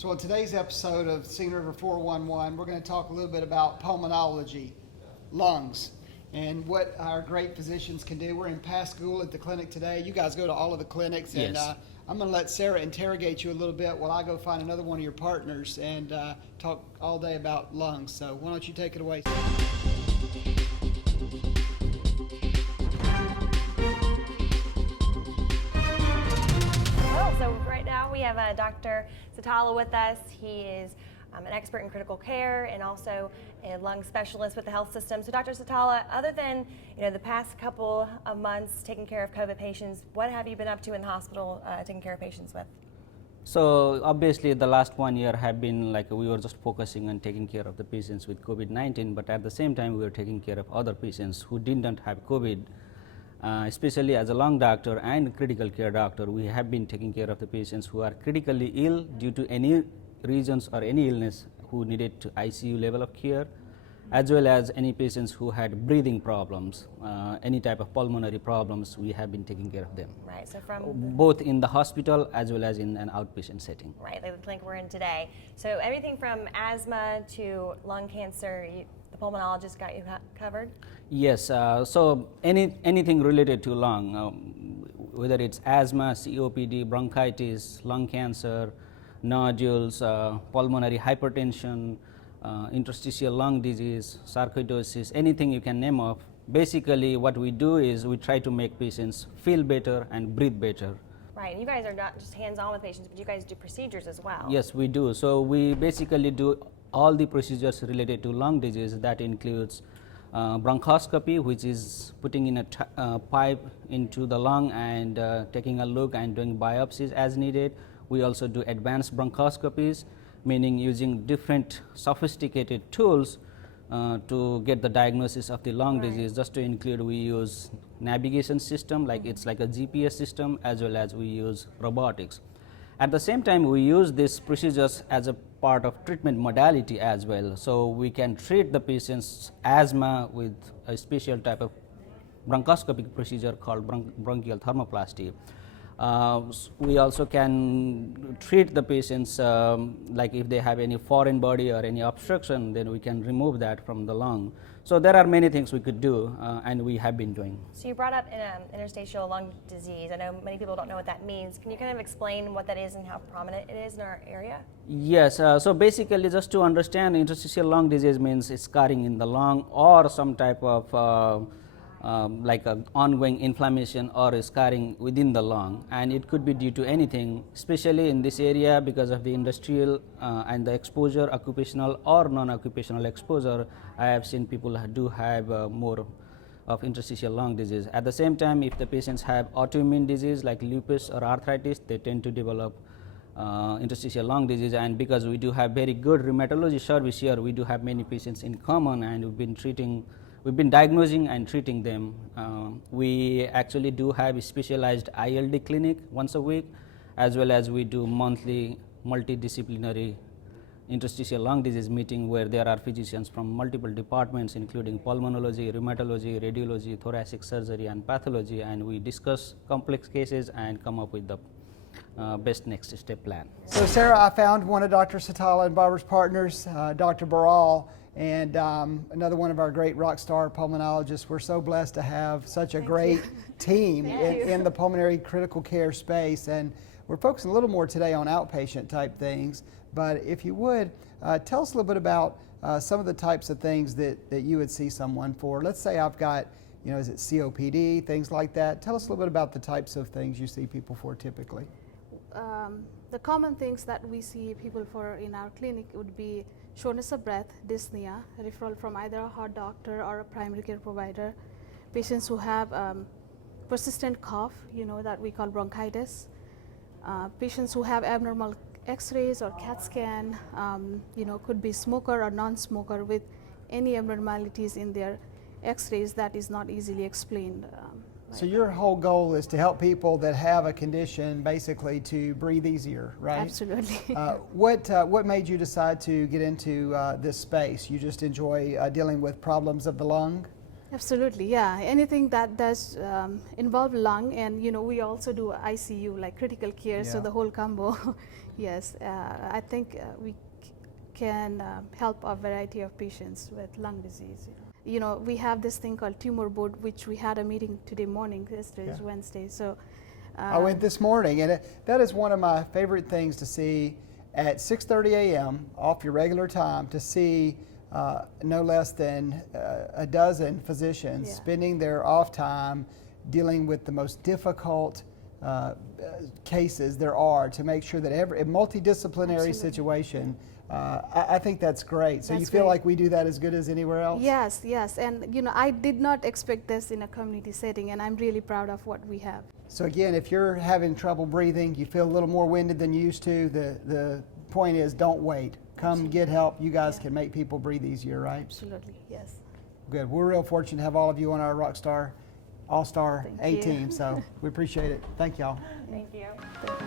So on today's episode of Scene River 411, we're going to talk a little bit about pulmonology, lungs, and what our great physicians can do. We're in Pascagoula at the clinic today. You guys go to all of the clinics, and Yes. I'm going to let Sarah interrogate you a little bit while I go find another one of your partners and talk all day about lungs. So why don't you take it away? Well, so right now we have Dr. Sitaula with us. He is an expert in critical care and also a lung specialist with the health system. So Dr. Sitaula, other than the past couple of months taking care of COVID patients, what have you been up to in the hospital taking care of patients with? So obviously the last 1 year have been like we were just focusing on taking care of the patients with COVID-19, but at the same time we were taking care of other patients who didn't have COVID. Especially as a lung doctor and critical care doctor, we have been taking care of the patients who are critically ill due to any reasons or any illness who needed to ICU level of care, as well as any patients who had breathing problems, any type of pulmonary problems. We have been taking care of them. Right, so from both in the hospital as well as in an outpatient setting. Right, like the clinic we're in today. So everything from asthma to lung cancer, the pulmonologist got you covered? Yes, so anything related to lung, whether it's asthma, COPD, bronchitis, lung cancer, nodules, pulmonary hypertension, interstitial lung disease, sarcoidosis, anything you can name of. Basically what we do is we try to make patients feel better and breathe better. Right, and you guys are not just hands-on with patients, but you guys do procedures as well. Yes, we do. So we basically do all the procedures related to lung disease. That includes bronchoscopy, which is putting in a pipe into the lung and taking a look and doing biopsies as needed. We also do advanced bronchoscopies, meaning using different sophisticated tools to get the diagnosis of the lung disease. Just to include, we use navigation system, like it's like a GPS system, as well as we use robotics. At the same time, we use these procedures as a part of treatment modality as well. So we can treat the patient's asthma with a special type of bronchoscopic procedure called bronchial thermoplasty. We also can treat the patients like if they have any foreign body or any obstruction, then we can remove that from the lung. So there are many things we could do, and we have been doing. So you brought up interstitial lung disease. I know many people don't know what that means. Can you kind of explain what that is and how prominent it is in our area? Yes, so basically just to understand, interstitial lung disease means it's scarring in the lung or some type of like an ongoing inflammation or scarring within the lung, and it could be due to anything, especially in this area because of the industrial and the exposure, occupational or non-occupational exposure. I have seen people who do have more of interstitial lung disease. At the same time, if the patients have autoimmune disease like lupus or arthritis, they tend to develop interstitial lung disease. And because we do have very good rheumatology service here, we do have many patients in common, and we've been diagnosing and treating them. We actually do have a specialized ILD clinic once a week, as well as we do monthly multidisciplinary interstitial lung disease meeting where there are physicians from multiple departments, including pulmonology, rheumatology, radiology, thoracic surgery, and pathology, and we discuss complex cases and come up with the best next step plan. So Sarah, I found one of Dr. Sitaula and Barbara's partners, Dr. Baral, and another one of our great rock star pulmonologists. We're so blessed to have such a great team in the pulmonary critical care space, and we're focusing a little more today on outpatient type things. But if you would, tell us a little bit about some of the types of things that you would see someone for. Let's say I've got, is it COPD, things like that. Tell us a little bit about the types of things you see people for typically. The common things that we see people for in our clinic would be shortness of breath, dyspnea, referral from either a heart doctor or a primary care provider, patients who have persistent cough, that we call bronchitis, patients who have abnormal x-rays or CAT scan, could be smoker or non-smoker with any abnormalities in their x-rays that is not easily explained. So your whole goal is to help people that have a condition basically to breathe easier, right? Absolutely. What made you decide to get into this space? You just enjoy dealing with problems of the lung? Absolutely, yeah. Anything that does involve lung, and we also do ICU, like critical care, so Yeah. the whole combo. Yes, I think we can help a variety of patients with lung disease. We have this thing called tumor board, which we had a meeting today morning. Yesterday is Yeah. Wednesday, so I went this morning, and that is one of my favorite things to see at 6:30 a.m. off your regular time, to see no less than a dozen physicians Yeah. spending their off time dealing with the most difficult cases there are, to make sure that a multidisciplinary Absolutely. situation. I think that's great. So you That's feel great. like we do that as good as anywhere else? Yes, yes, and I did not expect this in a community setting, and I'm really proud of what we have. So again, if you're having trouble breathing, you feel a little more winded than you used to, the point is, don't wait. Come get help. You guys Yeah. can make people breathe easier, right? Absolutely, yes. Good. We're real fortunate to have all of you on our Rockstar All-Star Thank A you. team, so we appreciate it. Thank y'all. Thank you. Thank